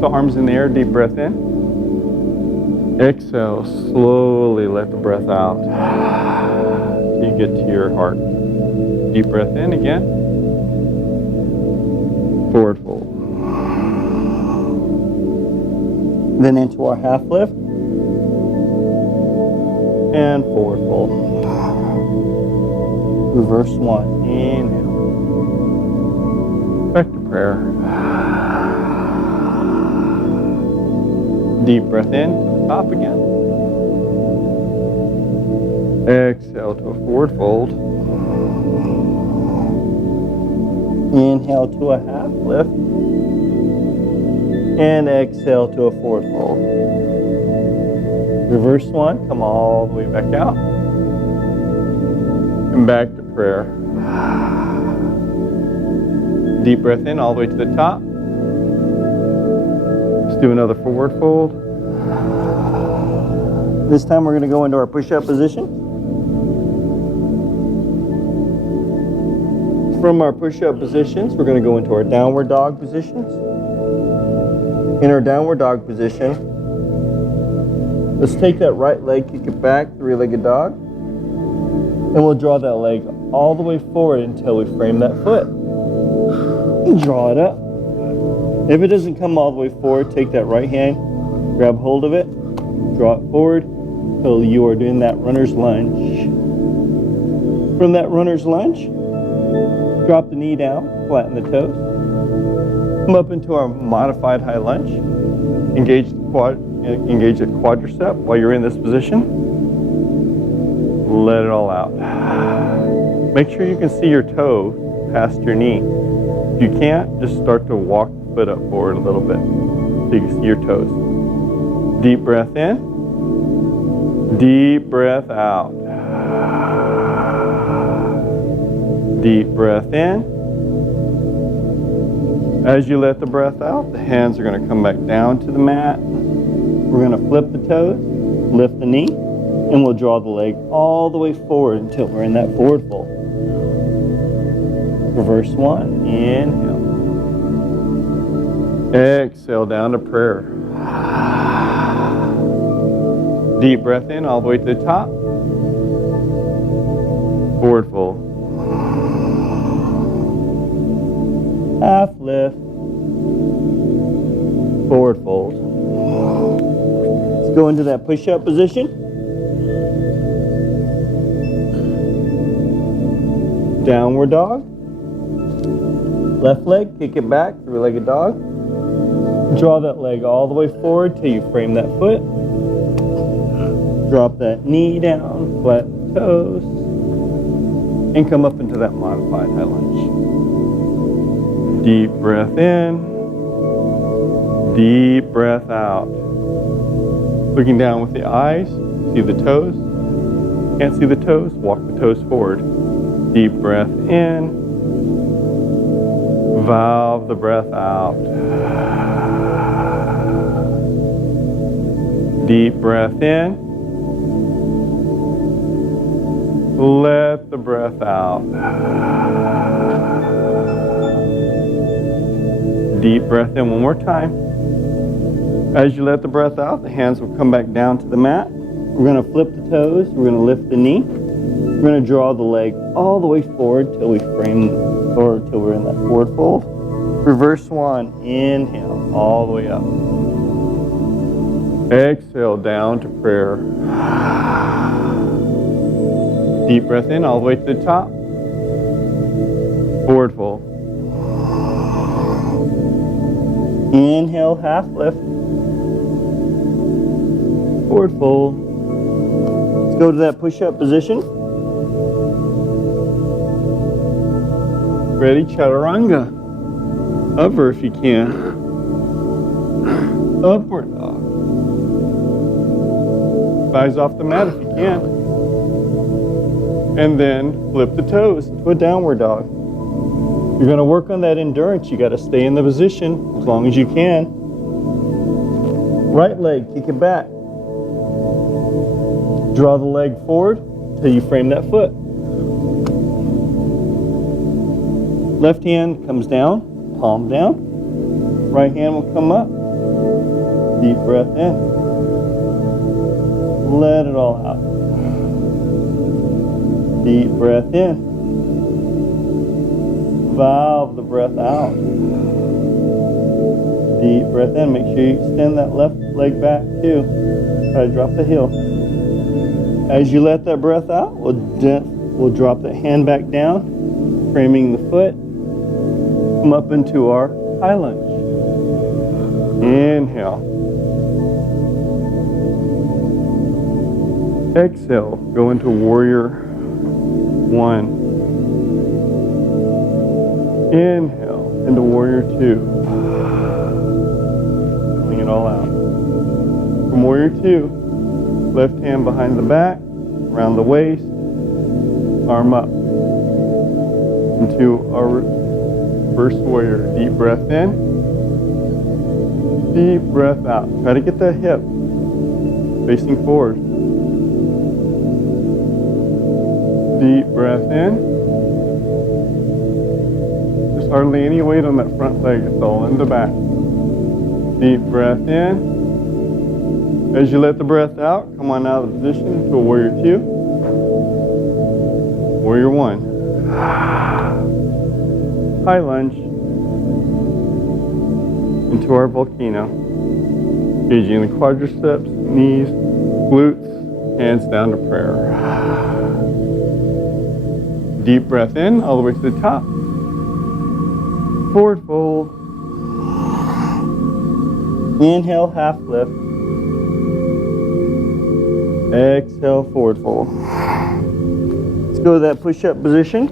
The arms in the air, deep breath in. Exhale, slowly let the breath out till you get to your heart. Deep breath in again. Forward fold. Then into our half lift. And forward fold. Reverse one. Inhale. Back to prayer. Deep breath in, top again. Exhale to a forward fold. Inhale to a half lift. And exhale to a forward fold. Reverse one, come all the way back out. And back to prayer. Deep breath in all the way to the top. Let's do another forward fold. This time we're going to go into our push-up position. From our push-up positions, we're going to go into our downward dog positions. In our downward dog position, let's take that right leg, kick it back, three-legged dog. And we'll draw that leg all the way forward until we frame that foot. And draw it up. If it doesn't come all the way forward, take that right hand, grab hold of it, draw it forward until you are doing that runner's lunge. From that runner's lunge, drop the knee down, flatten the toes. Come up into our modified high lunge. Engage the quadricep while you're in this position. Let it all out. Make sure you can see your toe past your knee. If you can't, just start to walk the foot up forward a little bit so you can see your toes. Deep breath in. Deep breath out. Deep breath in. As you let the breath out, the hands are going to come back down to the mat. We're going to flip the toes, lift the knee, and we'll draw the leg all the way forward until we're in that forward fold. Reverse one, inhale. Exhale down to prayer. Deep breath in all the way to the top. Forward fold. Half lift. Forward fold. Let's go into that push-up position. Downward dog. Left leg, kick it back, three-legged dog. Draw that leg all the way forward till you frame that foot. Drop that knee down, flatten the toes, and come up into that modified high lunge. Deep breath in, deep breath out. Looking down with the eyes, see the toes. Can't see the toes, walk the toes forward. Deep breath in, valve the breath out. Deep breath in, let the breath out. Deep breath in one more time. As you let the breath out, the hands will come back down to the mat. We're going to flip the toes. We're going to lift the knee. We're going to draw the leg all the way forward till we frame, or till we're in that forward fold. Reverse one. Inhale all the way up. Exhale down to prayer. Deep breath in all the way to the top. Forward fold. Inhale, half lift. Forward fold. Let's go to that push-up position. Ready, chaturanga. Upper if you can. Upward dog. Thighs off the mat if you can. And then flip the toes to a downward dog. You're going to work on that endurance. You got to stay in the position as long as you can. Right leg, kick it back. Draw the leg forward till you frame that foot. Left hand comes down, palm down. Right hand will come up. Deep breath in. Let it all out. Deep breath in. Valve the breath out. Deep breath in. Make sure you extend that left leg back too. Try to drop the heel. As you let that breath out, we'll drop that hand back down, framing the foot. Come up into our high lunge. Inhale. Exhale. Go into warrior one. Inhale into warrior two. Bring it all out. From warrior two, left hand behind the back, around the waist, arm up. Into our first warrior. Deep breath in. Deep breath out. Try to get that hip facing forward. Deep breath in. There's hardly any weight on that front leg. It's all in the back. Deep breath in. As you let the breath out, come on out of the position to a warrior two. Warrior one. High lunge into our volcano. Engaging the quadriceps, knees, glutes, hands down to prayer. Deep breath in, all the way to the top. Forward fold. Inhale, half lift. Exhale, forward fold. Let's go to that push-up position.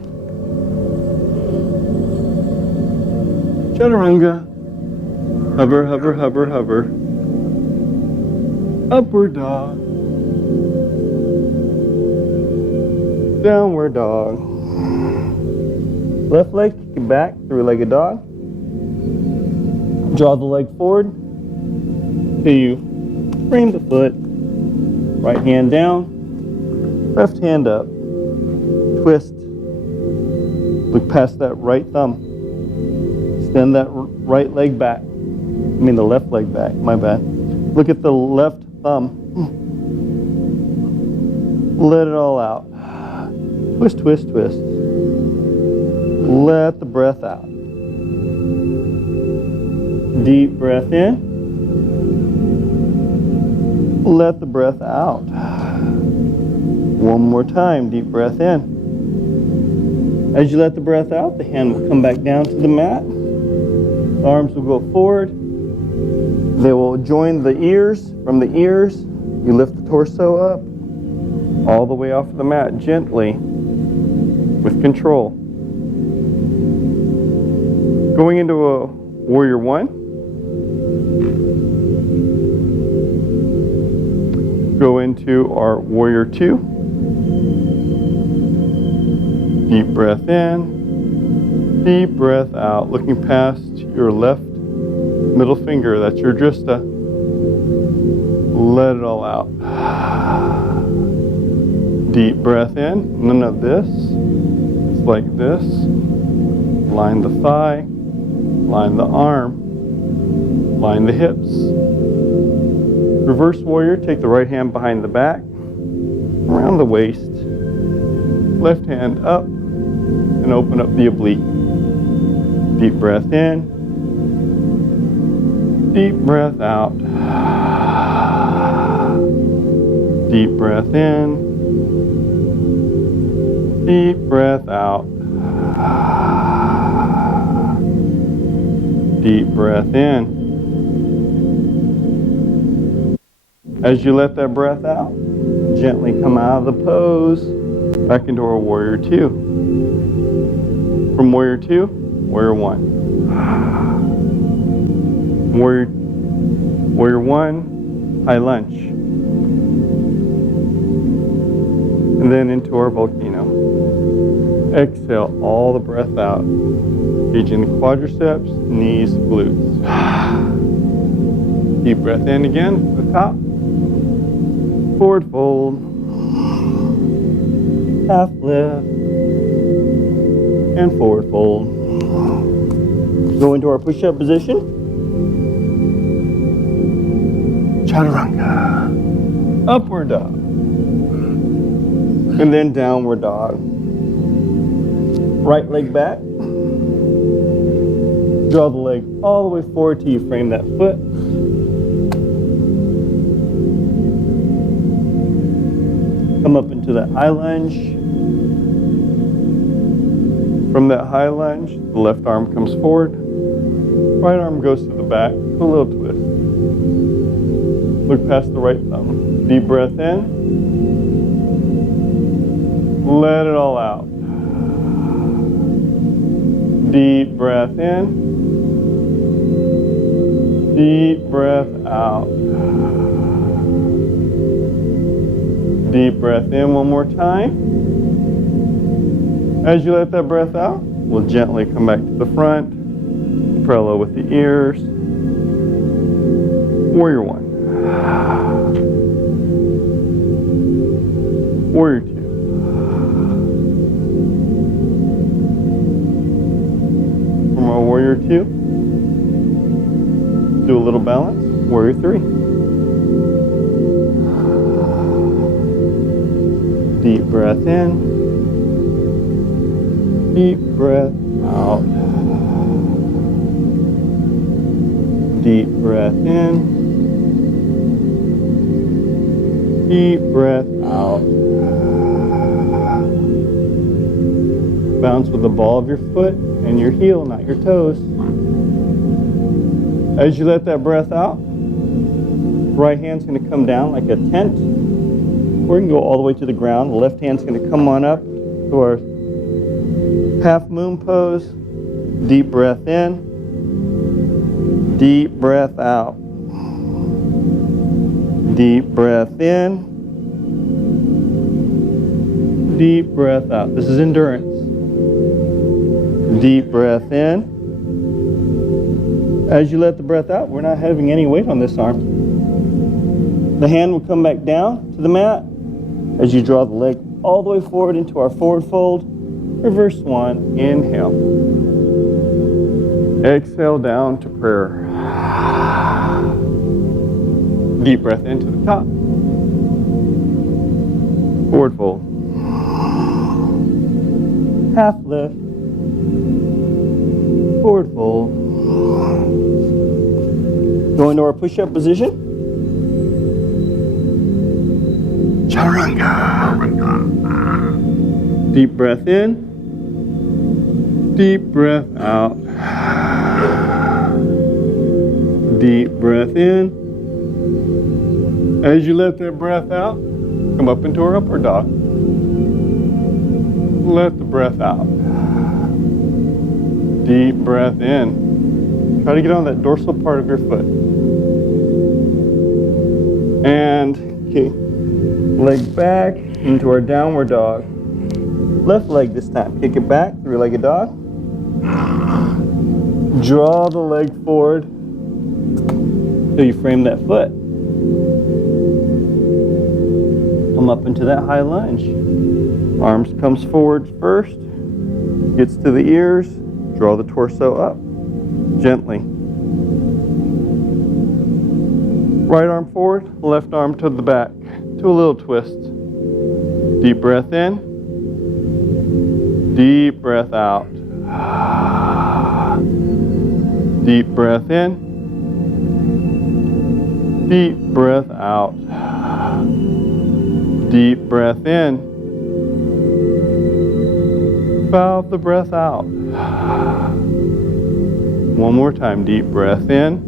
Chaturanga. Hover, hover, hover, hover. Upward dog. Downward dog. Left leg kicking back, three-legged dog. Draw the leg forward till you frame the foot. Right hand down, left hand up. Twist. Look past that right thumb. Extend that right leg back. The left leg back, my bad. Look at the left thumb. Let it all out. Twist, twist, twist. Let the breath out. Deep breath in. Let the breath out. One more time, deep breath in. As you let the breath out, the hand will come back down to the mat. The arms will go forward. They will join the ears. From the ears, you lift the torso up, all the way off the mat, gently, with control. Going into a warrior one. Go into our warrior two. Deep breath in, deep breath out, looking past your left middle finger, that's your drista. Let it all out. Deep breath in, none of this. It's like this. Line the thigh, line the arm, line the hips. Reverse warrior, take the right hand behind the back, around the waist. Left hand up, and open up the oblique. Deep breath in. Deep breath out. Deep breath in. Deep breath out. Deep breath in. As you let that breath out, gently come out of the pose, back into our warrior two. From warrior two, warrior one. Warrior one, high lunge. And then into our volcano. Exhale all the breath out. Engaging the quadriceps, knees, glutes. Deep breath in again to the top. Forward fold. Half lift. And forward fold. Go into our push-up position. chaturanga, upward dog, and then downward dog. Right leg back. Draw the leg all the way forward till you frame that foot. Come up into that high lunge. From that high lunge, the left arm comes forward. Right arm goes to the back, a little twist. Look past the right thumb. Deep breath in. Let it all out. Deep breath in. Deep breath out. Deep breath in one more time. As you let that breath out, we'll gently come back to the front. Parallel with the ears. Warrior one. Warrior two. From our warrior two, do a little balance. Warrior three. Deep breath in. Deep breath out. Deep breath in. Deep breath out. Bounce with the ball of your foot and your heel, not your toes. As you let that breath out, right hand's going to come down like a tent. We're going to go all the way to the ground. The left hand's going to come on up to our half moon pose. Deep breath in. Deep breath out. Deep breath in. Deep breath out. This is endurance. Deep breath in. As you let the breath out, we're not having any weight on this arm. The hand will come back down to the mat as you draw the leg all the way forward into our forward fold. Reverse one. Inhale. Exhale down to prayer. Deep breath into the top. Forward fold. Half lift. Forward fold. Go into our push-up position. Chaturanga. Deep breath in. Deep breath out. Deep breath in. As you let that breath out, come up into our upward dog. Let the breath out. Deep breath in. Try to get on that dorsal part of your foot. And okay, leg back into our downward dog. Left leg this time. Kick it back, three-legged dog. Draw the leg forward till you frame that foot. Come up into that high lunge. Arms comes forward first, gets to the ears, draw the torso up, gently. Right arm forward, left arm to the back. Do a little twist. Deep breath in, deep breath out. Deep breath in, deep breath out. Deep breath in. Valve the breath out. One more time, deep breath in.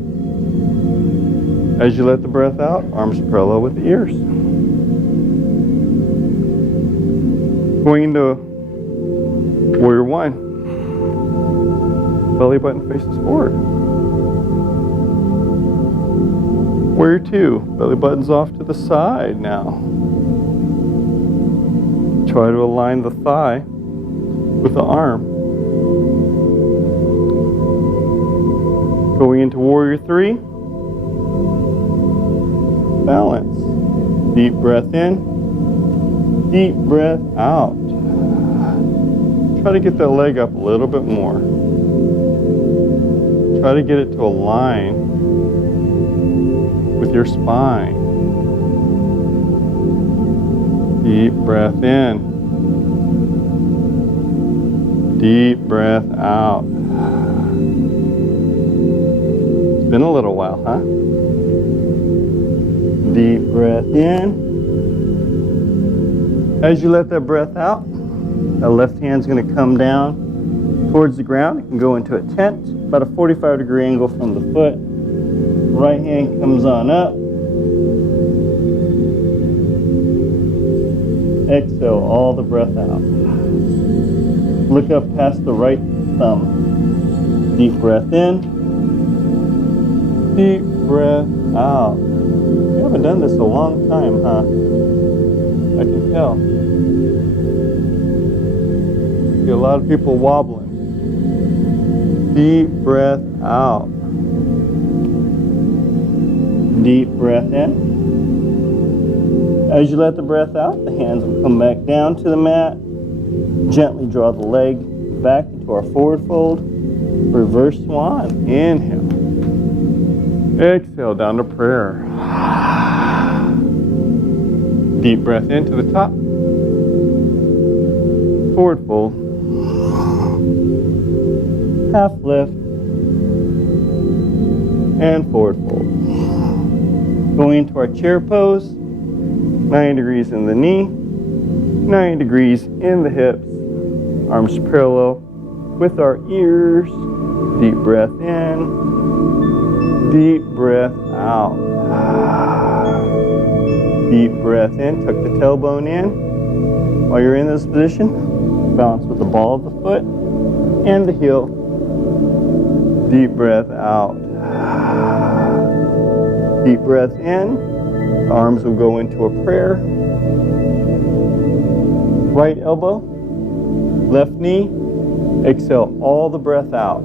As you let the breath out, arms parallel with the ears. Going into warrior one. Belly button faces forward. Warrior two, belly button's off to the side now. Try to align the thigh with the arm. Going into warrior three. Balance. Deep breath in. Deep breath out. Try to get that leg up a little bit more. Try to get it to align with your spine. Deep breath in. Deep breath out. It's been a little while, huh? Deep breath in. As you let that breath out, the left hand's going to come down towards the ground. It can go into a tent, about a 45-degree angle from the foot. Right hand comes on up. Exhale all the breath out. Look up past the right thumb. Deep breath in. Deep breath out. You haven't done this a long time, huh? I can tell. See a lot of people wobbling. Deep breath out. Deep breath in. As you let the breath out, the hands will come back down to the mat. Gently draw the leg back into our forward fold. Reverse swan. Inhale. Exhale down to prayer. Deep breath into the top. Forward fold. Half lift. And forward fold. Going into our chair pose. 90 degrees in the knee. 90 degrees in the hips. Arms parallel with our ears. Deep breath in. Deep breath out. Deep breath in. Tuck the tailbone in. While you're in this position, balance with the ball of the foot and the heel. Deep breath out. Deep breath in. The arms will go into a prayer. Right elbow, left knee. Exhale all the breath out.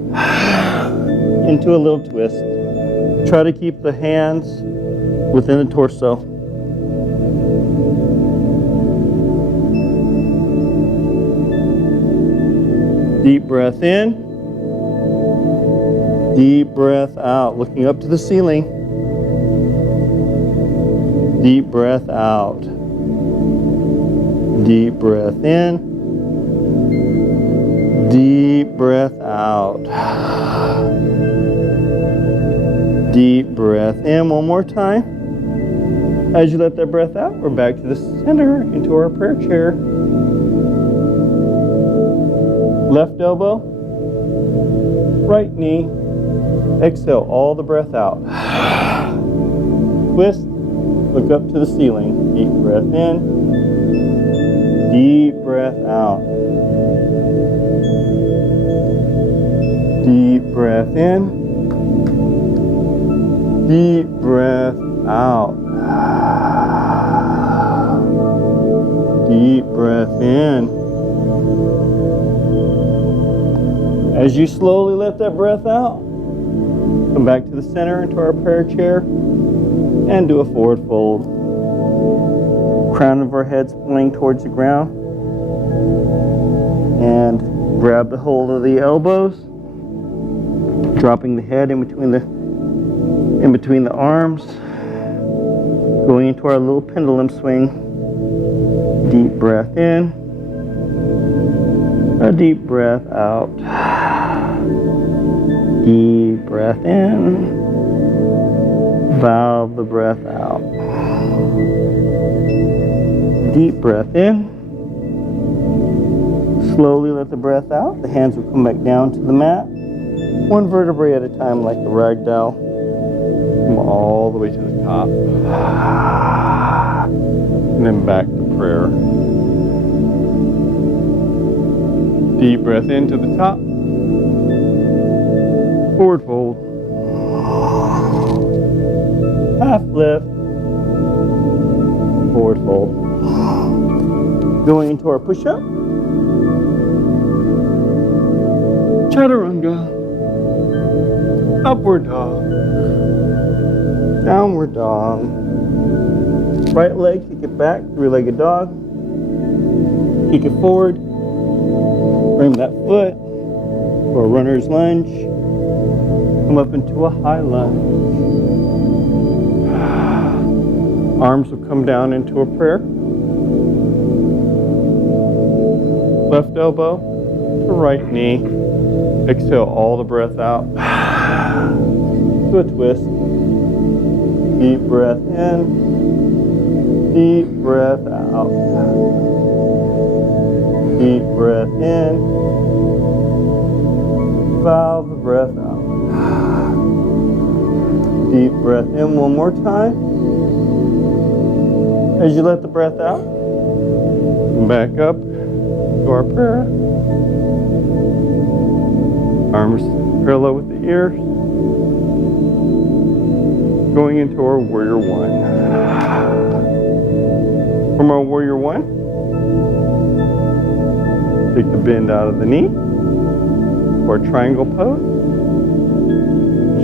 Into a little twist. Try to keep the hands within the torso. Deep breath in. Deep breath out. Looking up to the ceiling. Deep breath out. Deep breath in. Deep breath out. Deep breath in. One more time. As you let that breath out, we're back to the center into our prayer chair. Left elbow, right knee. Exhale all the breath out. Twist, look up to the ceiling. Deep breath in. Deep breath out. Deep breath in. Deep breath out. Deep breath in. As you slowly let that breath out, come back to the center into our prayer chair and do a forward fold. Crown of our heads pointing towards the ground. And grab the hold of the elbows, dropping the head in between the arms, going into our little pendulum swing. Deep breath in, a deep breath out. Deep breath in, valve the breath out. Deep breath in. Slowly let the breath out. The hands will come back down to the mat. One vertebrae at a time like the rag doll. Come all the way to the top. And then back to prayer. Deep breath into the top. Forward fold. Half lift. Forward fold. Going into our push-up. Chaturanga. Upward dog. Downward dog. Right leg, kick it back, three-legged dog. Kick it forward. Bring that foot for a runner's lunge. Come up into a high lunge. Arms will come down into a prayer. Left elbow to right knee. Exhale all the breath out. To a twist. Deep breath in. Deep breath out. Deep breath in. Valve the breath out. Deep breath in one more time. As you let the breath out, back up to our prayer. Arms parallel with the ears. Going into our warrior one. From our warrior one, take the bend out of the knee. Or triangle pose.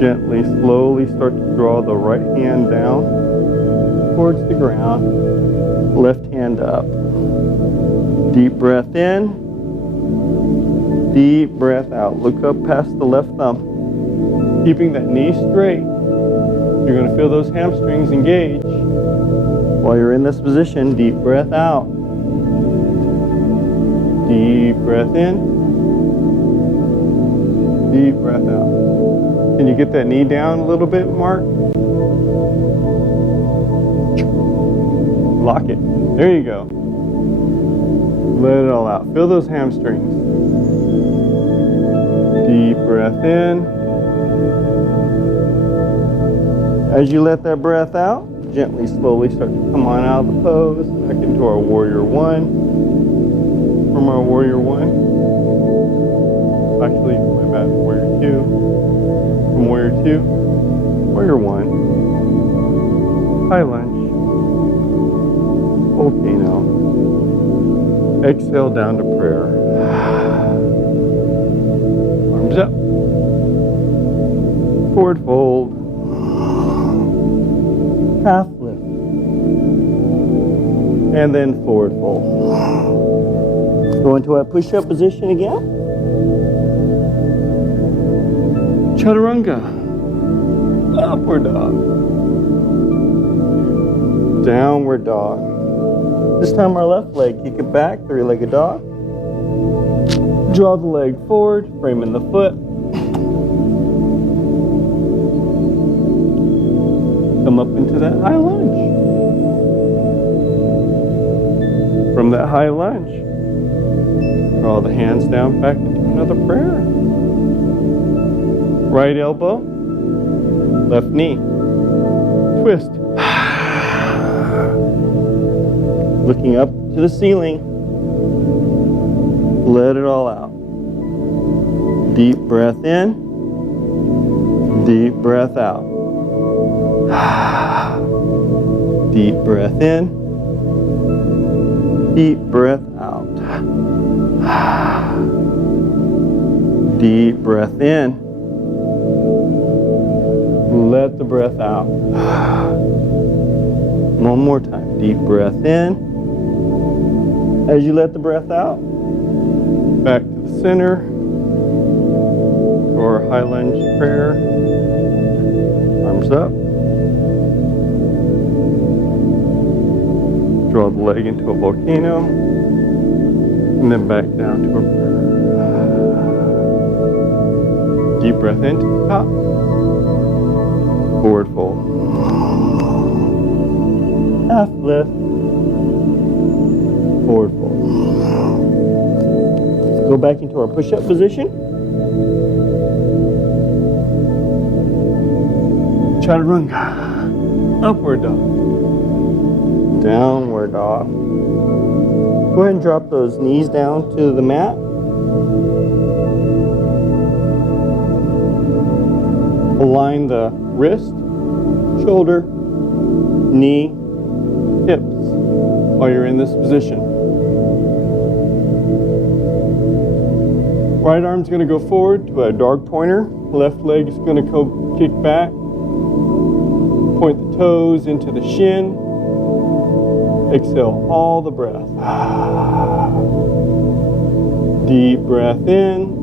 Gently, slowly start to draw the right hand down towards the ground. Left hand up. Deep breath in. Deep breath out. Look up past the left thumb. Keeping that knee straight. You're going to feel those hamstrings engage. While you're in this position, deep breath out. Deep breath in. Deep breath out. Can you get that knee down a little bit, Mark? Lock it. There you go. Let it all out. Feel those hamstrings. Deep breath in. As you let that breath out, gently, slowly start to come on out of the pose. Back into our warrior one. From our warrior one. Actually, my bad, warrior two. From warrior two, warrior one. High lunge. Volcano. Exhale down to prayer. Arms up. Forward fold. Half lift. And then forward fold. Go into our push-up position again. Chaturanga. Upward dog. Downward dog. This time our left leg, kick it back, three-legged dog. Draw the leg forward, framing the foot. Come up into that high lunge. From that high lunge, draw the hands down back into another prayer. Right elbow, left knee, twist. Looking up to the ceiling, let it all out. Deep breath in, deep breath out. Deep breath in, deep breath out. Deep breath in. Let the breath out. One more time. Deep breath in. As you let the breath out, back to the center. Or high lunge prayer. Arms up. Draw the leg into a volcano. And then back down to a prayer. Deep breath into the top. Forward fold. Half lift. Forward fold. Go back into our push-up position. Chaturanga. Upward dog. Downward dog. Go ahead and drop those knees down to the mat. Align the wrist, shoulder, knee, hips while you're in this position. Right arm's going to go forward to a dog pointer. Left leg is going to go kick back. Point the toes into the shin. Exhale all the breath. Deep breath in.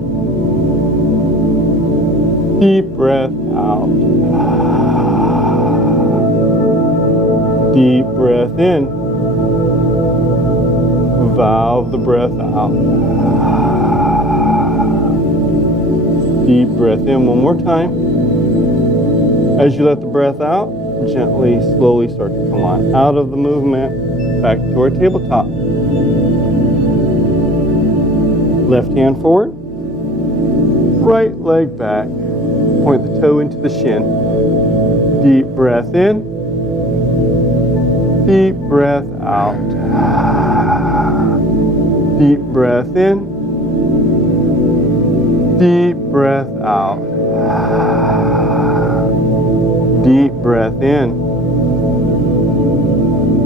Deep breath out. Deep breath in. Valve the breath out. Deep breath in one more time. As you let the breath out, gently, slowly start to come on out of the movement, back to our tabletop. Left hand forward, right leg back, point the toe into the shin. Deep breath in, deep breath out. Deep breath in, deep breath out. Deep breath in,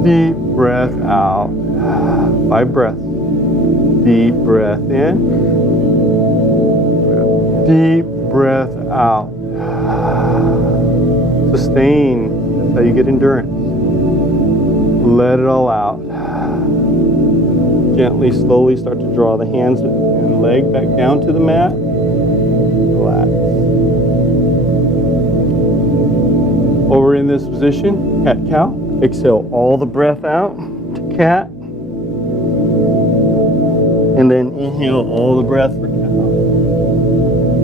deep breath out. 5 breaths. Deep breath in, deep breath out. Sustain. That's how you get endurance. Let it all out. Gently, slowly start to draw the hands and leg back down to the mat. Relax. Over in this position, cat-cow. Exhale all the breath out to cat. And then inhale all the breath for cow.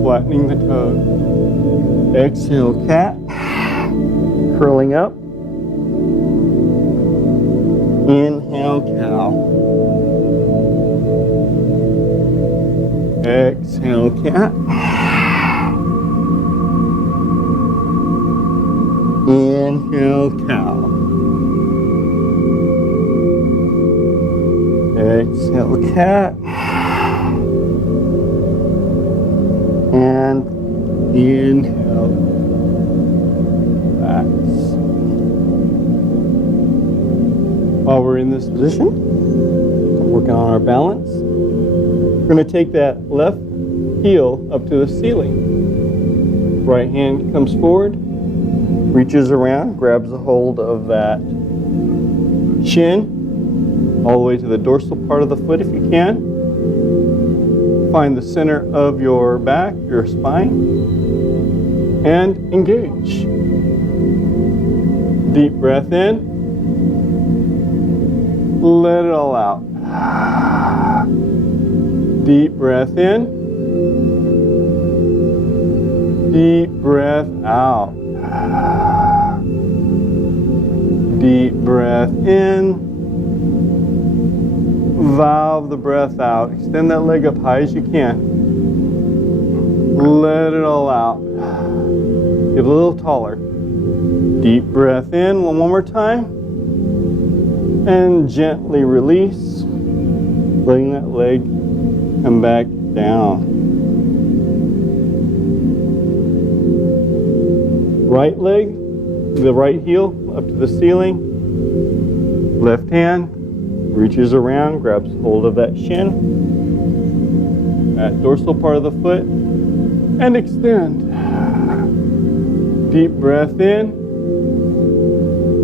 Flattening the toes. Exhale, cat. Curling up. Inhale, cow. Exhale, cat. Inhale, cow. Exhale, cat. And inhale, relax. While we're in this position, working on our balance, we're going to take that left heel up to the ceiling. Right hand comes forward, reaches around, grabs a hold of that shin, all the way to the dorsal part of the foot if you can. Find the center of your back, your spine, and engage. Deep breath in. Let it all out. Deep breath in. Deep breath out. Deep breath in. Valve the breath out. Extend that leg up high as you can. Let it all out. Get a little taller. Deep breath in one more time. And gently release. Letting that leg come back down. Right leg, the right heel up to the ceiling. Left hand reaches around, grabs hold of that shin, that dorsal part of the foot, and extend. Deep breath in,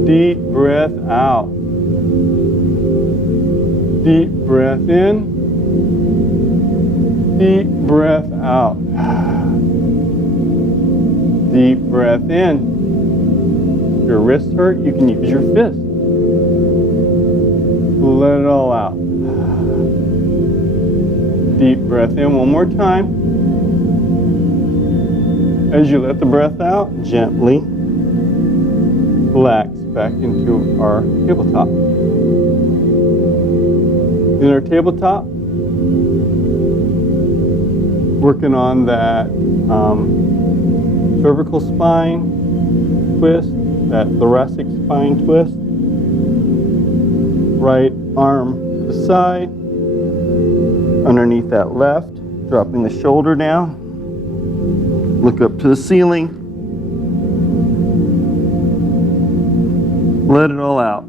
deep breath out. Deep breath in, deep breath out. Deep breath in. If your wrists hurt, you can use your fist. Let it all out. Deep breath in one more time. As you let the breath out, gently relax back into our tabletop. In our tabletop, working on that cervical spine twist, that thoracic spine twist. Right arm to the side, underneath that left, dropping the shoulder down. Look up to the ceiling. Let it all out.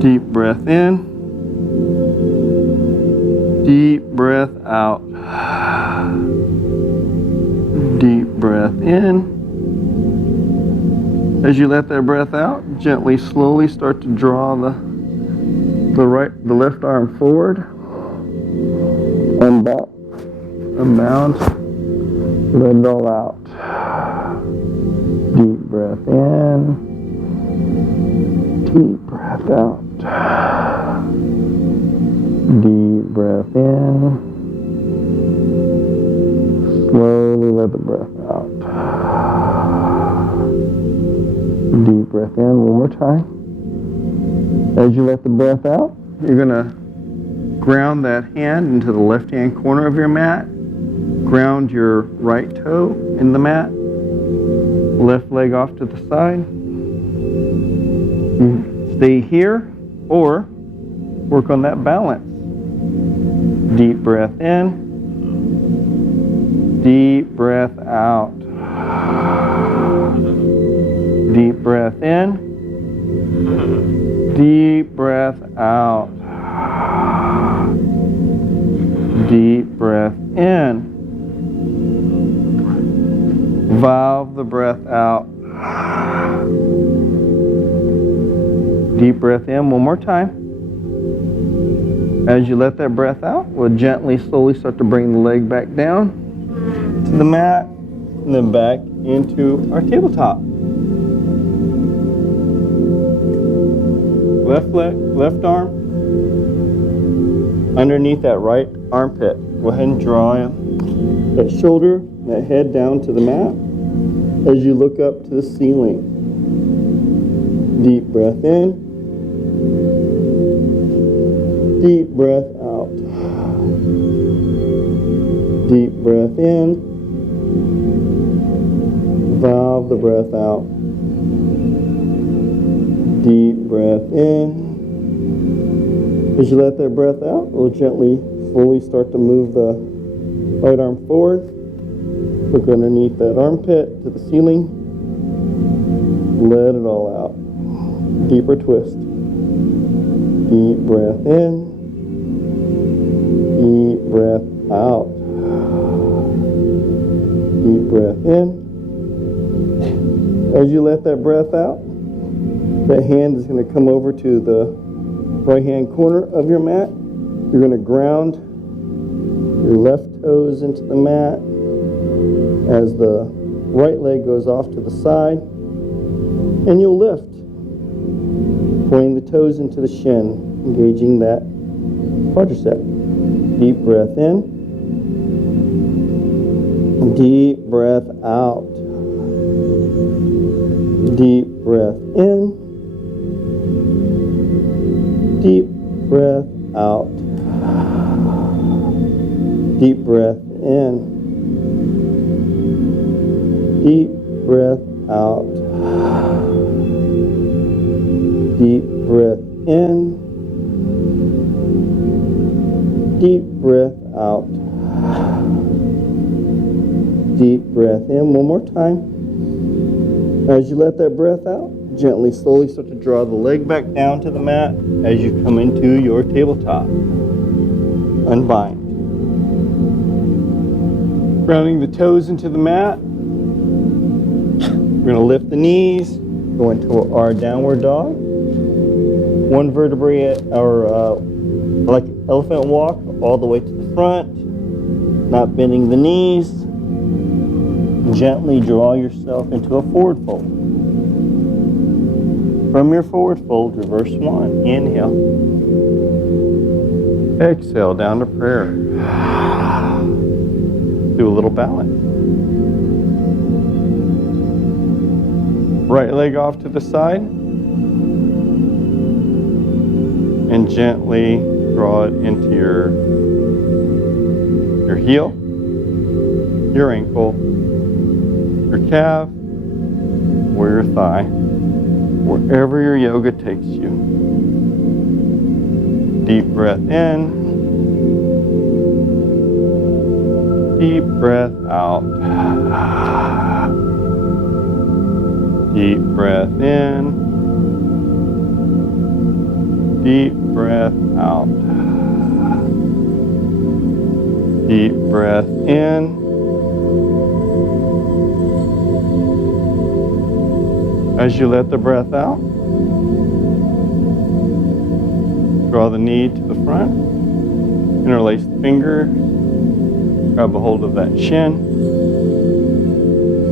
Deep breath in. Deep breath out. Deep breath in. As you let that breath out, gently, slowly start to draw the left arm forward and back and bound. Let it all out. Deep breath in. Deep breath out. Deep breath in. Slowly let the breath out. Deep breath in one more time. As you let the breath out, you're going to ground that hand into the left-hand corner of your mat. Ground your right toe in the mat. Left leg off to the side. Stay here or work on that balance. Deep breath in. Deep breath out. Deep breath in. Deep breath out. Deep breath in. Valve the breath out. Deep breath in one more time. As you let that breath out, we'll gently, slowly start to bring the leg back down to the mat and then back into our tabletop. Left leg, left arm underneath that right armpit. Go ahead and draw that shoulder, that head down to the mat as you look up to the ceiling. Deep breath in. Deep breath out. Deep breath in. Valve the breath out. Deep breath in. As you let that breath out, we'll gently, slowly start to move the right arm forward. Look underneath that armpit to the ceiling. Let it all out. Deeper twist. Deep breath in. Deep breath out. Deep breath in. As you let that breath out, that hand is going to come over to the right-hand corner of your mat. You're going to ground your left toes into the mat as the right leg goes off to the side. And you'll lift, pointing the toes into the shin, engaging that quadricep. Deep breath in. Deep breath out. Deep breath in. Deep breath out. Deep breath in. Deep breath out. Deep breath in. Deep breath out. Deep breath in one more time. As you let that breath out, gently, slowly start to draw the leg back down to the mat as you come into your tabletop. Unbind. Grounding the toes into the mat. We're going to lift the knees, go into our downward dog. One vertebrae, or like elephant walk, all the way to the front, not bending the knees. Gently draw yourself into a forward fold. From your forward fold, reverse one. Inhale. Exhale, down to prayer. Do a little balance. Right leg off to the side. And gently draw it into your heel, your ankle, your calf, or your thigh, wherever your yoga takes you. Deep breath in. Deep breath out. Deep breath in. Deep breath out. Deep breath in. As you let the breath out, draw the knee to the front, interlace the fingers, grab a hold of that shin,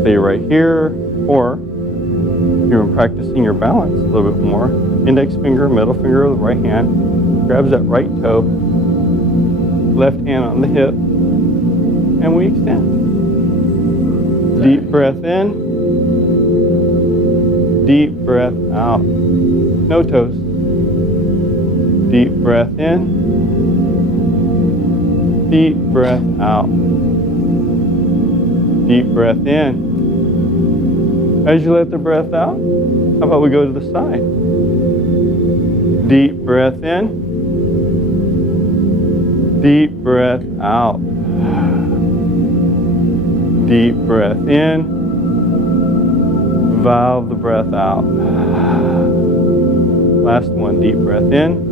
stay right here, or if you're practicing your balance a little bit more, Index finger, middle finger of the right hand grabs that right toe, left hand on the hip, and we extend. Deep breath in, deep breath out. No toes. Deep breath in, deep breath out. Deep breath in. As you let the breath out, how about we go to the side? Deep breath in, deep breath out. Deep breath in, valve the breath out. Last one, deep breath in.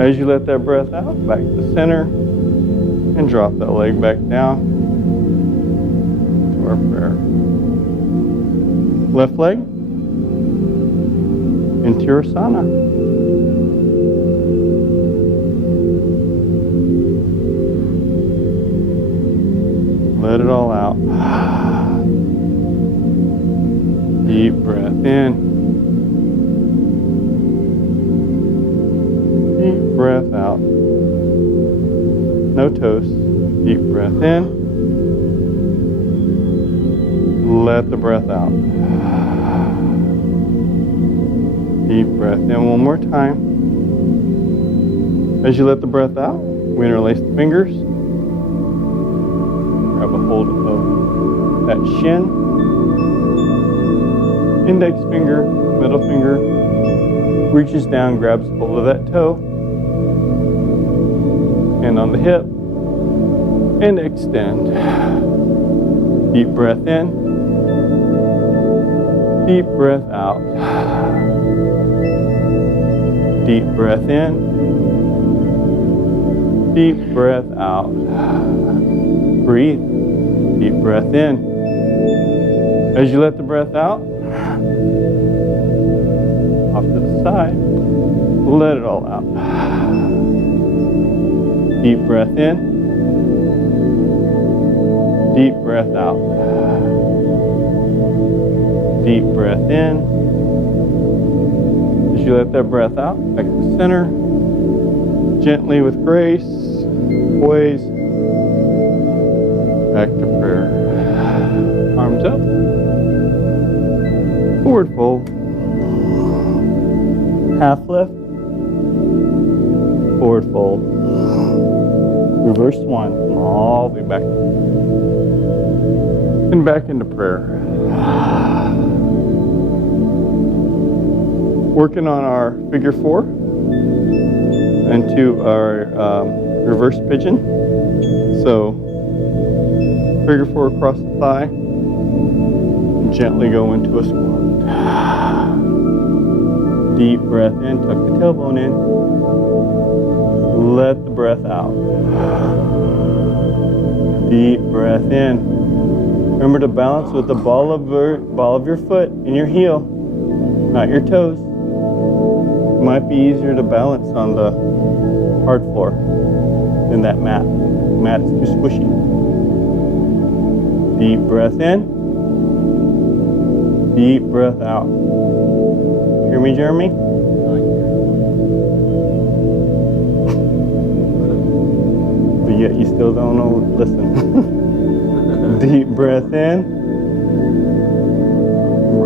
As you let that breath out, back to center, and drop that leg back down to our prayer. Left leg into your asana. Let it all out. Deep breath in. Deep breath out. No toes. Deep breath in. Let the breath out. Deep breath in one more time. As you let the breath out, we interlace the fingers. Grab a hold of that shin. Index finger, middle finger reaches down, grabs hold of that toe. Hand on the hip. And extend. Deep breath in. Deep breath out. Deep breath in. Deep breath out. Breathe. Deep breath in. As you let the breath out, off to the side, let it all out. Deep breath in. Deep breath out. Deep breath in. As you let that breath out, back to center. Gently with grace, poise, back to prayer. Arms up. Forward fold. Half lift. Forward fold. Reverse one. Come all the way back. And back into prayer. Working on our figure four into our reverse pigeon. So figure four across the thigh. Gently go into a squat. Deep breath in, tuck the tailbone in. Let the breath out. Deep breath in. Remember to balance with the ball of your foot and your heel, not your toes. It might be easier to balance on the hard floor than that mat. The mat is too squishy. Deep breath in. Deep breath out. Hear me, Jeremy? But yet you still don't know, listen. Deep breath in.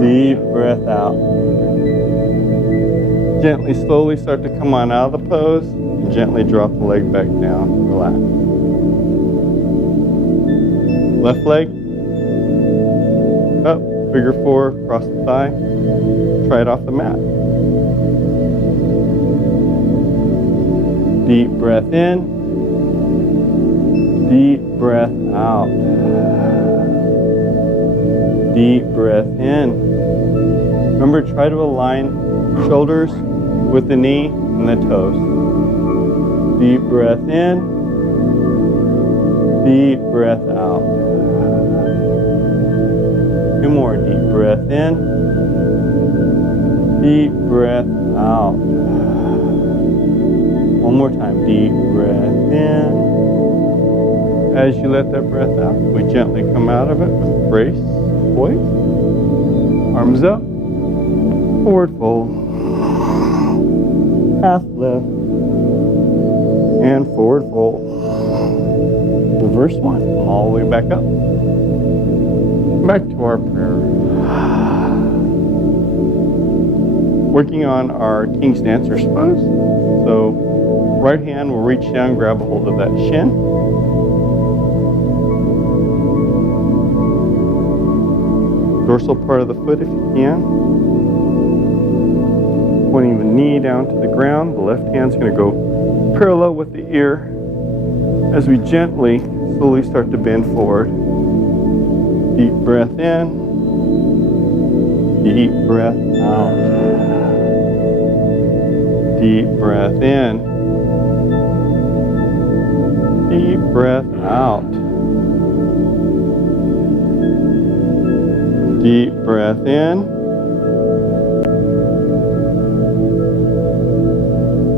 Deep breath out. Gently, slowly start to come on out of the pose. And gently drop the leg back down. Relax. Left leg. Up. Figure four, across the thigh. Try it off the mat. Deep breath in. Deep breath out. Deep breath in. Remember, try to align shoulders with the knee and the toes. Deep breath in. Deep breath out. Two more. Deep breath in. Deep breath out. One more time. Deep breath in. As you let that breath out, we gently come out of it with grace, poise. Arms up. Forward fold. half lift, and forward fold. Reverse one, all the way back up. Back to our prayer. Working on our King's Dancer's pose. So right hand will reach down, grab a hold of that shin. Dorsal part of the foot if you can. Pointing the knee down to the ground. The left hand's going to go parallel with the ear as we gently, slowly start to bend forward. Deep breath in. Deep breath out. Deep breath in. Deep breath out. Deep breath in.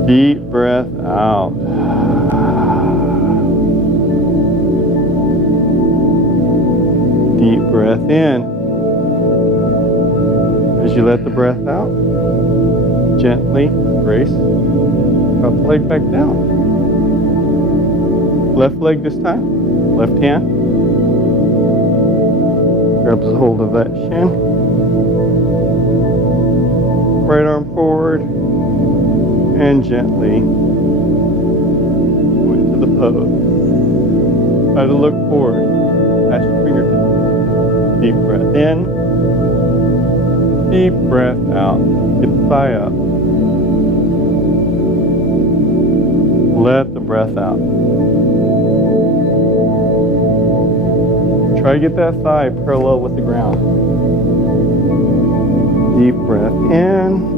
Deep breath out. Deep breath in. As you let the breath out, gently, grace, drop the leg back down. Left leg this time, left hand. Grabs a hold of that shin. Right arm forward and gently go into the pose. Try to look forward past your fingertips. Deep breath in. Deep breath out. Get the thigh up. Let the breath out. Try to get that thigh parallel with the ground. Deep breath in.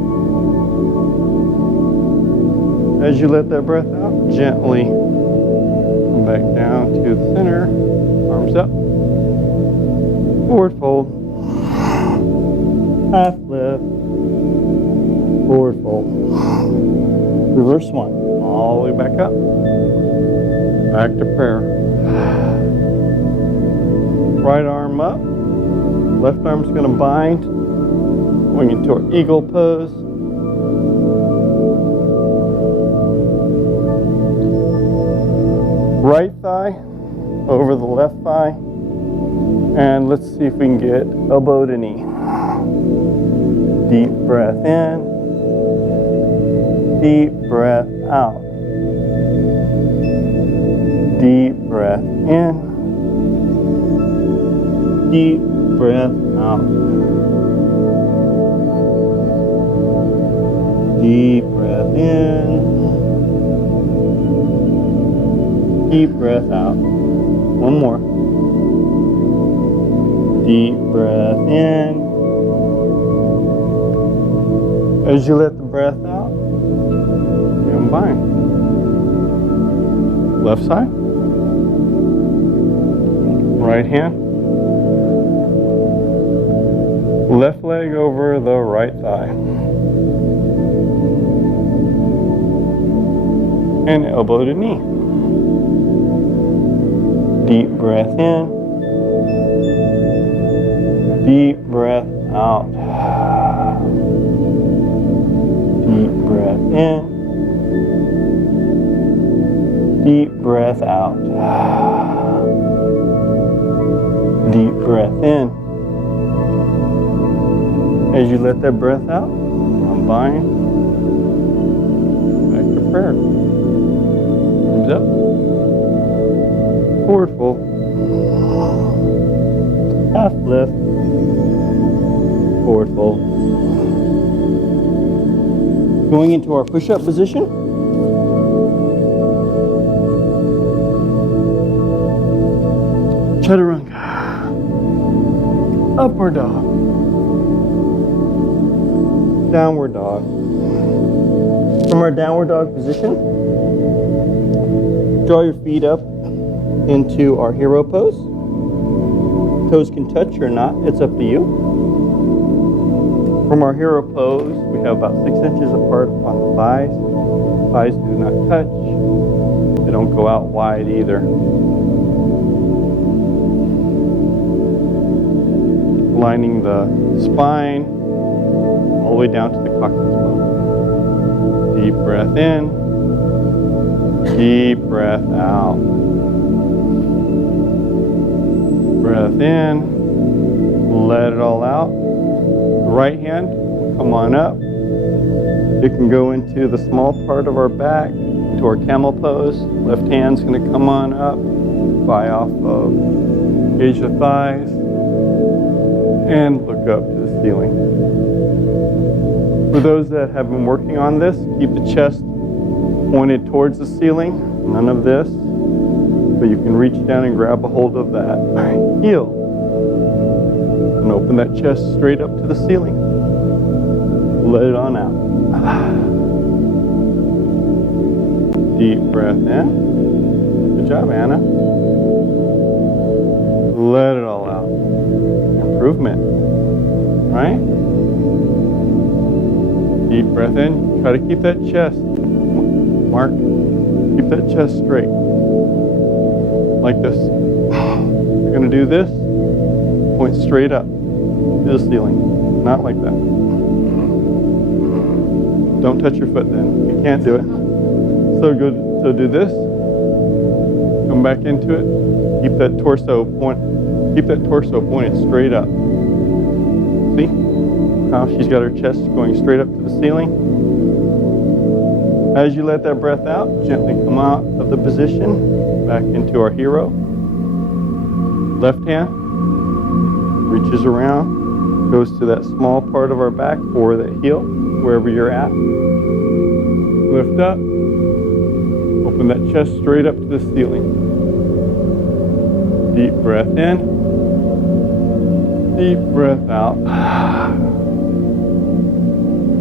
As you let that breath out, gently come back down to the center. Arms up. Forward fold. Half lift. Forward fold. Reverse one. All the way back up. Back to prayer. Right arm up. Left arm's going to bind. Going into our eagle pose. Right thigh over the left thigh. And let's see if we can get elbow to knee. Deep breath in. Deep breath out. Deep breath in. Deep breath out. Deep breath in. Deep breath out. One more. Deep breath in. As you let the breath out, you unbind. Left side. Right hand. Left leg over the right thigh. And elbow to knee. Deep breath in. Deep breath out. Deep breath in. Deep breath out. Deep breath in. As you let that breath out, unbind. Back to prayer. Arms up. Forward fold. Half lift. Forward fold. Going into our push-up position. Chaturanga. Upward dog. Downward dog. From our downward dog position, draw your feet up into our hero pose. Toes can touch or not, it's up to you. From our hero pose, we have about 6 inches apart on the thighs. Thighs do not touch. They don't go out wide either. Lining the spine all the way down to the coccyx bone. Deep breath in. Deep breath out. Breath in. Let it all out. The right hand, come on up. It can go into the small part of our back, into our camel pose. Left hand's going to come on up, fly off of, engage the thighs, and look up to the ceiling. For those that have been working on this, keep the chest pointed towards the ceiling. None of this, but you can reach down and grab a hold of that heel. And open that chest straight up to the ceiling. Let it on out. Deep breath in. Good job, Anna. Let it all out. Improvement. Right? Deep breath in. Try to keep that chest. Mark, keep that chest straight. Like this. You're going to do this. Point straight up to the ceiling. Not like that. Don't touch your foot then. You can't do it. So good. So do this. Come back into it. Keep that torso pointed straight up. See? How she's got her chest going straight up to the ceiling. As you let that breath out, gently come out of the position, back into our hero. Left hand reaches around, goes to that small part of our back or that heel, wherever you're at. Lift up, open that chest straight up to the ceiling. Deep breath in, deep breath out.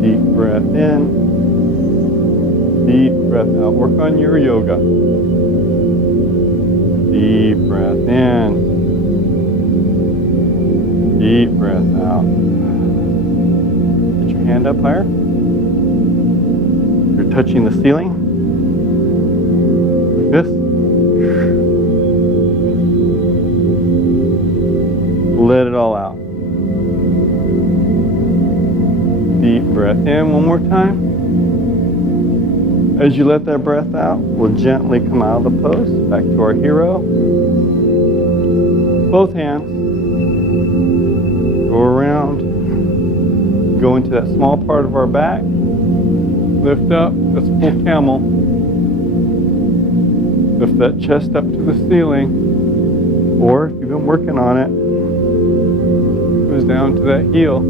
Deep breath in, deep breath out. Work on your yoga. Deep breath in. Deep breath out. Get your hand up higher. You're touching the ceiling. Like this. Let it all out. Deep breath in one more time. As you let that breath out, we'll gently come out of the pose, back to our hero. Both hands. Go around, go into that small part of our back, lift up, that's full camel. Lift that chest up to the ceiling, or if you've been working on it, goes down to that heel.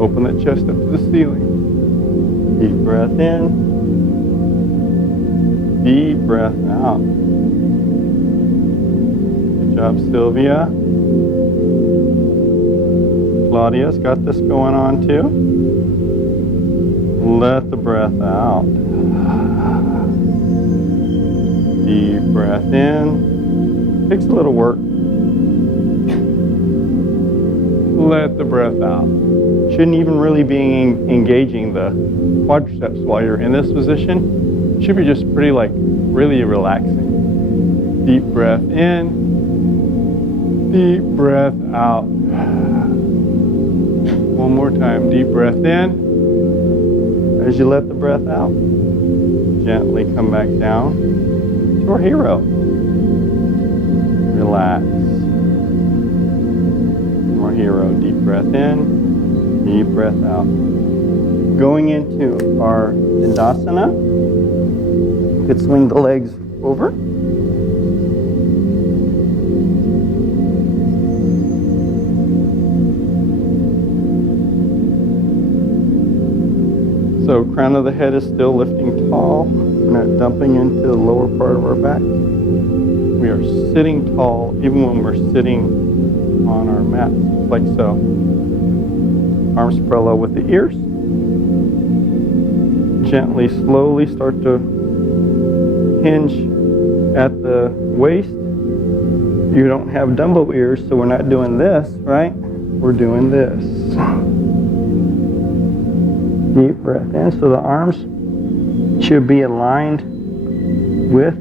Open that chest up to the ceiling. Deep breath in, deep breath out. Good job, Sylvia. Claudia's got this going on too. Let the breath out. Deep breath in. Takes a little work. Let the breath out. Shouldn't even really be engaging the quadriceps while you're in this position. Should be just pretty really relaxing. Deep breath in. Deep breath out. One more time, deep breath in. As you let the breath out, gently come back down to our hero. Relax. Our hero, deep breath in, deep breath out. Going into our Tadasana, you could swing the legs over. So crown of the head is still lifting tall. We're not dumping into the lower part of our back. We are sitting tall even when we're sitting on our mat, like so. Arms parallel with the ears. Gently, slowly start to hinge at the waist. You don't have dumbbell ears, so we're not doing this, right? We're doing this. Deep breath in, so the arms should be aligned with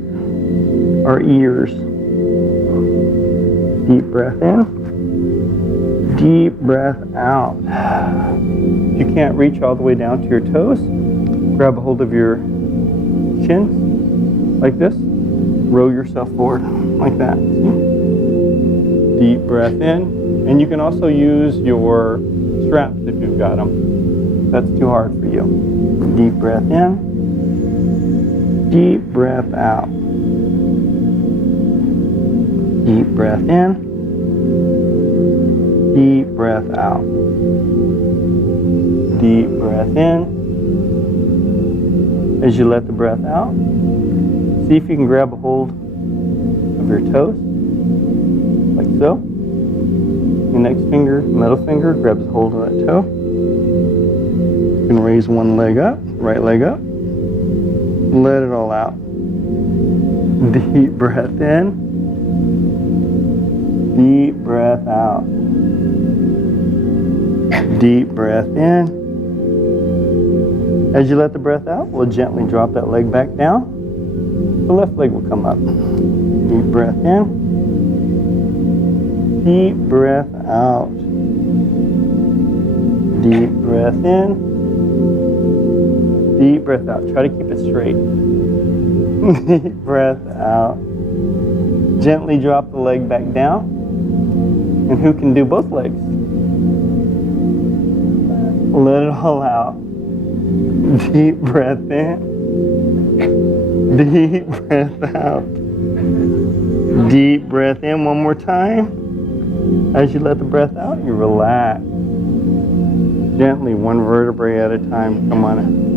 our ears. Deep breath in, Deep breath out. If you can't reach all the way down to your toes, grab a hold of your shins like this. Row yourself forward like that. Deep breath in. And you can also use your straps if you've got them. That's too hard for you. Deep breath in. Deep breath out. Deep breath in. Deep breath out. Deep breath in. As you let the breath out, see if you can grab a hold of your toes, like so. Your next finger, middle finger, grabs a hold of that toe. You can raise one leg up, right leg up. Let it all out. Deep breath in. Deep breath out. Deep breath in. As you let the breath out, we'll gently drop that leg back down. The left leg will come up. Deep breath in. Deep breath out. Deep breath in. Deep breath out. Try to keep it straight. Deep breath out. Gently drop the leg back down. And who can do both legs? Let it all out. Deep breath in. Deep breath out. Deep breath in one more time. As you let the breath out, you relax. Gently, one vertebrae at a time. Come on in.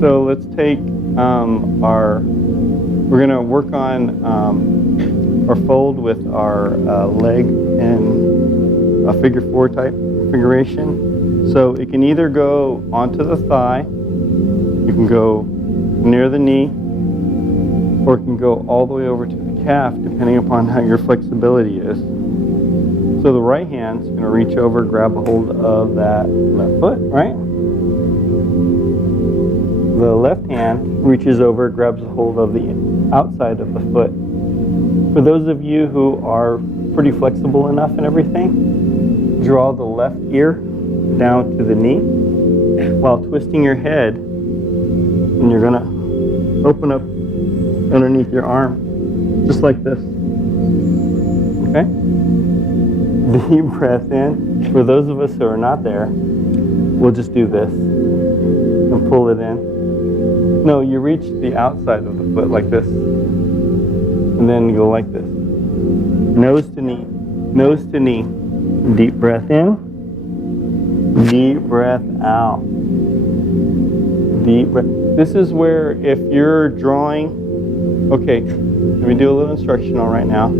So let's take we're going to work on our fold with our leg in a figure 4 type configuration. So it can either go onto the thigh, you can go near the knee, or it can go all the way over to the calf, depending upon how your flexibility is. So the right hand's going to reach over, grab a hold of that left foot, right? The left hand reaches over, grabs a hold of the outside of the foot. For those of you who are pretty flexible enough and everything, draw the left ear down to the knee while twisting your head, and you're gonna open up underneath your arm, just like this. Okay? Deep breath in. For those of us who are not there, we'll just do this and pull it in. No, you reach the outside of the foot like this, and then you go like this. Nose to knee, nose to knee. Deep breath in, deep breath out. Deep breath. This is where if you're drawing, okay, let me do a little instructional right now.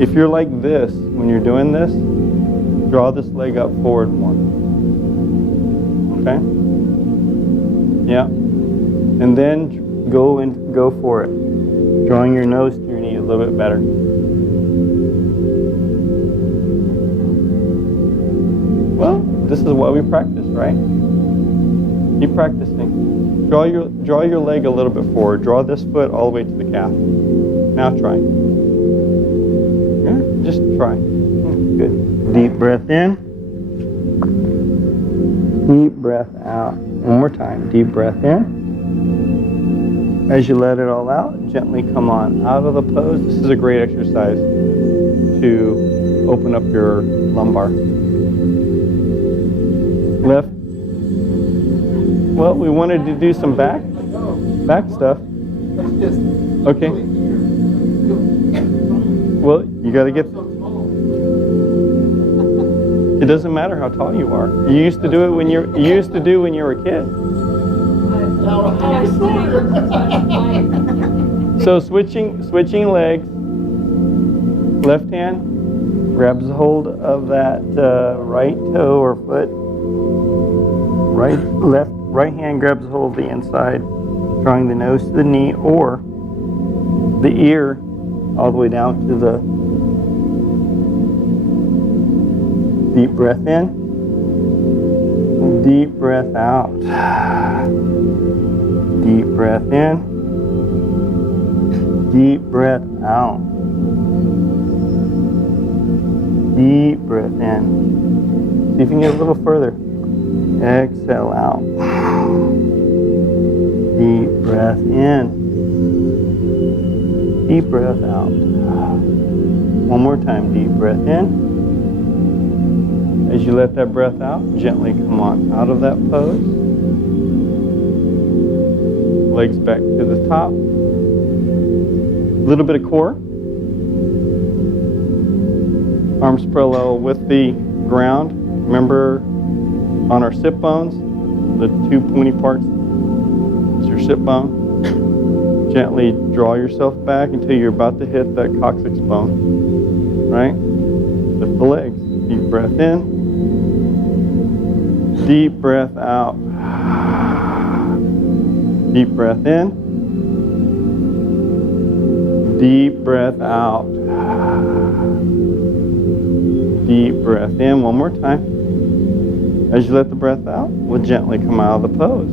If you're like this, when you're doing this, draw this leg up forward more. Okay? Yeah. And then go for it. Drawing your nose to your knee a little bit better. Well, this is why we practice, right? Keep practicing. Draw your leg a little bit forward. Draw this foot all the way to the calf. Now try. Yeah, just try. Good. Deep breath in. Deep breath out. One more time. Deep breath in. As you let it all out, gently come on out of the pose. This is a great exercise to open up your lumbar. Left. Well, we wanted to do some back stuff. Okay. Well, you got to get. It doesn't matter how tall you are. You used to do it when you were a kid. So switching legs. Left hand grabs a hold of that right toe or foot. Right hand grabs a hold of the inside, drawing the nose to the knee or the ear all the way down to the deep breath in. Deep breath out. Deep breath in. Deep breath out. Deep breath in. See if you can get a little further. Exhale out. Deep breath in. Deep breath out. One more time. Deep breath in. As you let that breath out, gently come on out of that pose. Legs back to the top. A little bit of core. Arms parallel with the ground. Remember on our sit bones, the two pointy parts is your sit bone. Gently draw yourself back until you're about to hit that coccyx bone. Right? Lift the legs. Deep breath in. Deep breath out. Deep breath in. Deep breath out. Deep breath in. One more time. As you let the breath out, we'll gently come out of the pose.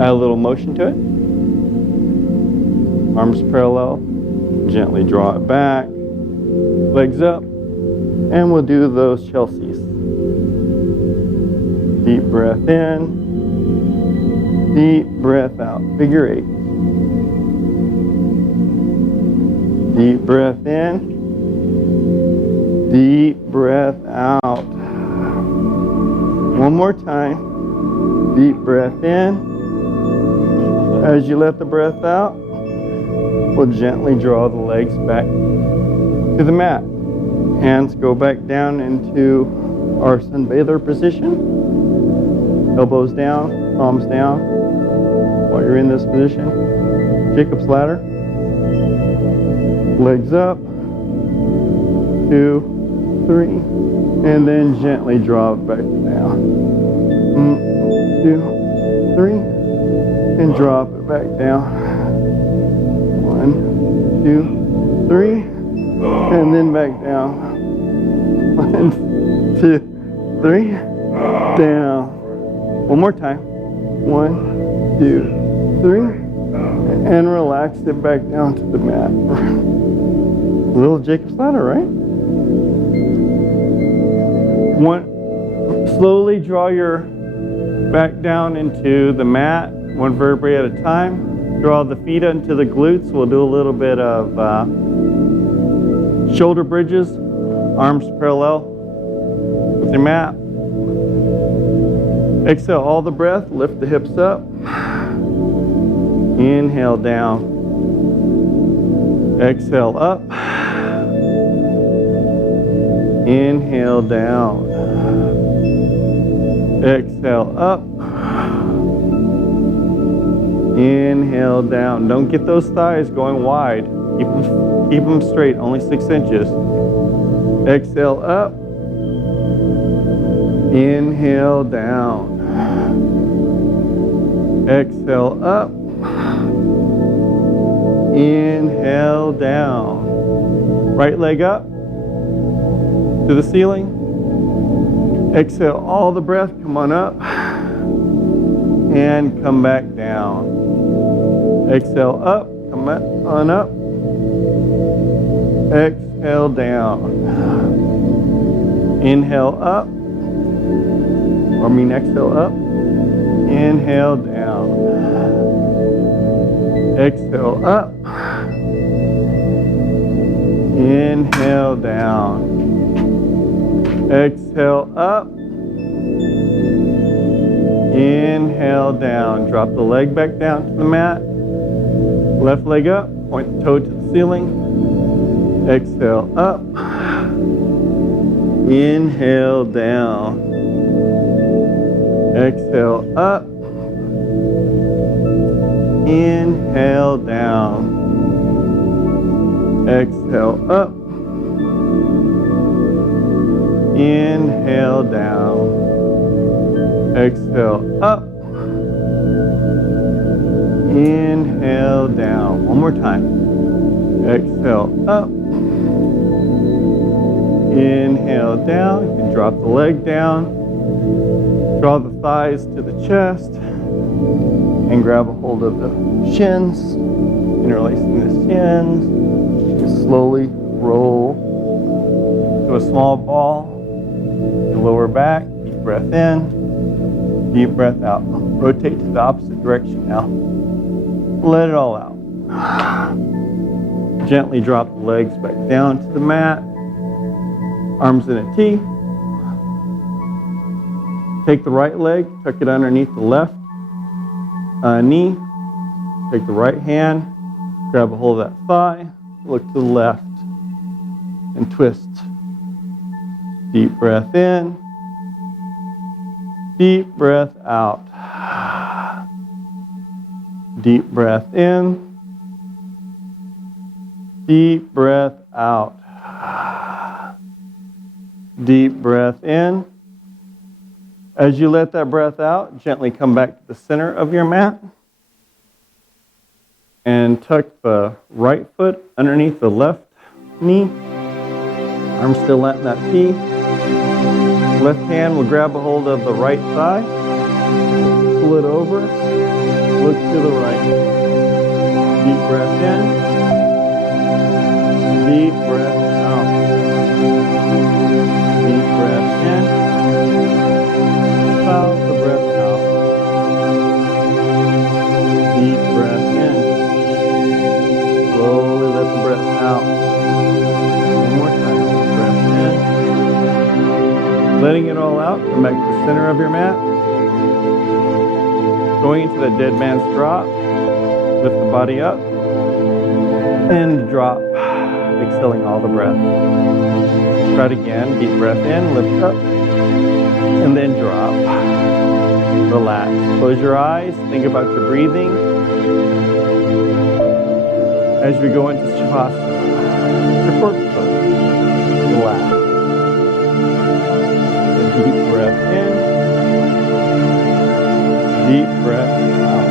Add a little motion to it. Arms parallel. Gently draw it back. Legs up. And we'll do those Chelseas. Deep breath in. Deep breath out. Figure 8. Deep breath in. Deep breath out. One more time. Deep breath in. As you let the breath out, we'll gently draw the legs back to the mat. Hands go back down into our sunbather position. Elbows down, palms down. While you're in this position, Jacob's ladder. Legs up. 2, 3, and then gently draw it back down. 2, 3, and drop it back down. 1, 2, 3, and then back down. 1, 2, 3, down. One more time. 1, 2, 3, and relax it back down to the mat. Little Jacob's ladder, right? Slowly draw your back down into the mat, one vertebrae at a time. Draw the feet into the glutes. We'll do a little bit of shoulder bridges, arms parallel with your mat. Exhale all the breath, lift the hips up. Inhale down. Exhale up. Inhale down. Exhale up. Inhale down. Don't get those thighs going wide. Keep them straight, only 6 inches. Exhale up. Inhale down. Exhale up. Inhale down. Right leg up to the ceiling. Exhale all the breath, come on up and come back down. Exhale up, come on up. Exhale down. Inhale up, exhale up. Inhale down. Exhale up. Inhale down. Exhale up. Inhale down. Drop the leg back down to the mat. Left leg up. Point the toe to the ceiling. Exhale up. Inhale down. Exhale up. Inhale down. Exhale up. Inhale down. Exhale up. Inhale down. One more time. Exhale up. Inhale down. You can drop the leg down. Draw the thighs to the chest and grab a hold of the shins, interlacing the shins. And slowly roll to a small ball. The lower back, deep breath in, deep breath out. Rotate to the opposite direction now. Let it all out. Gently drop the legs back down to the mat. Arms in a T. Take the right leg, tuck it underneath the left knee. Take the right hand, grab a hold of that thigh, look to the left, and twist. Deep breath in, deep breath out. Deep breath in, deep breath out. Deep breath in. As you let that breath out, gently come back to the center of your mat and tuck the right foot underneath the left knee. Arm still in that T. Left hand will grab a hold of the right thigh, pull it over, look to the right. Deep breath in, deep breath out. Deep breath in, allow the breath out. Deep breath in, slowly let the breath out. One more time, deep breath in. Letting it all out, come back to the center of your mat. Going into the dead man's drop, lift the body up, and drop, exhaling all the breath. Try it again, deep breath in, lift up, and then drop. Relax. Close your eyes, think about your breathing. As we go into Shavasana, your corpse pose, relax. A deep breath in, deep breath out.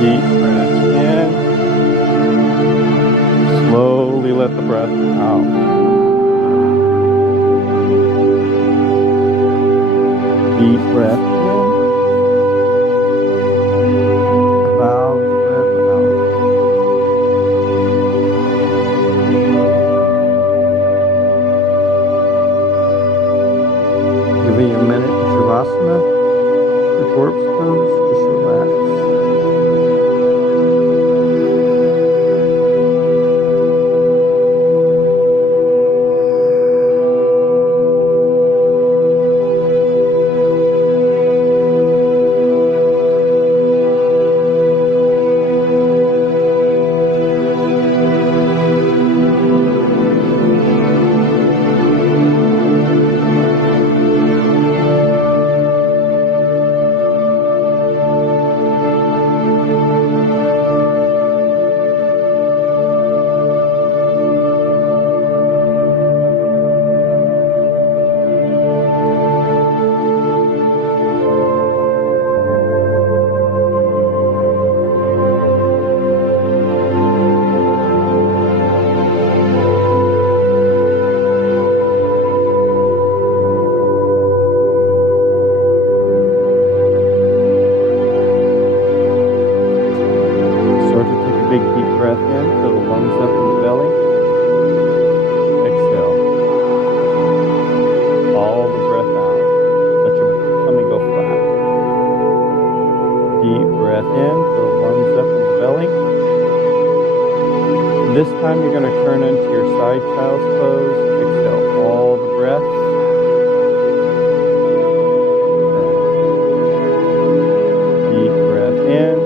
Deep breath in. Slowly let the breath out. Deep breath in. Allow the breath out. Giving you a minute in Shavasana, your corpse pose, just relax. This time you're going to turn into your side child's pose. Exhale all the breath. Deep breath in.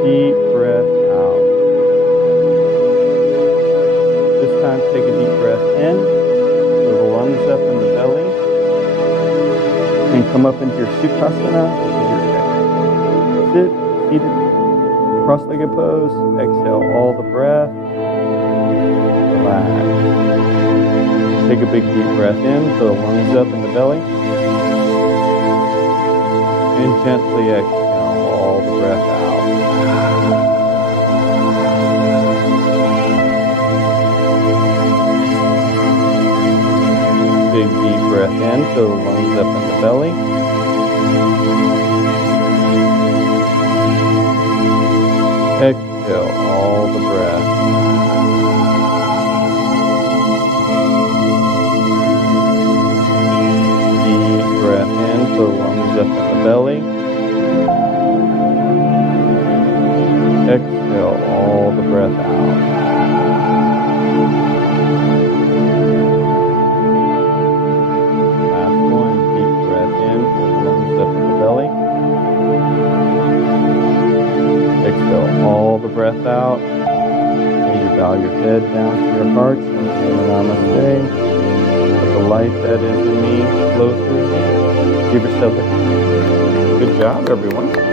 Deep breath out. This time take a deep breath in. Fill the lungs up in the belly. And come up into your Sukhasana. Sit, seated. Cross-legged pose. Exhale all the breath. Relax. Take a big deep breath in. Fill the lungs up in the belly. And gently exhale all the breath out. big deep breath in, fill the lungs up in the belly. Exhale all the breath. Deep breath in, fill the lungs up in the belly. Exhale all the breath out. Exhale all the breath out. As you bow your head down to your heart and say namaste. Let the light that is in me flow through you. Give yourself a good job, everyone.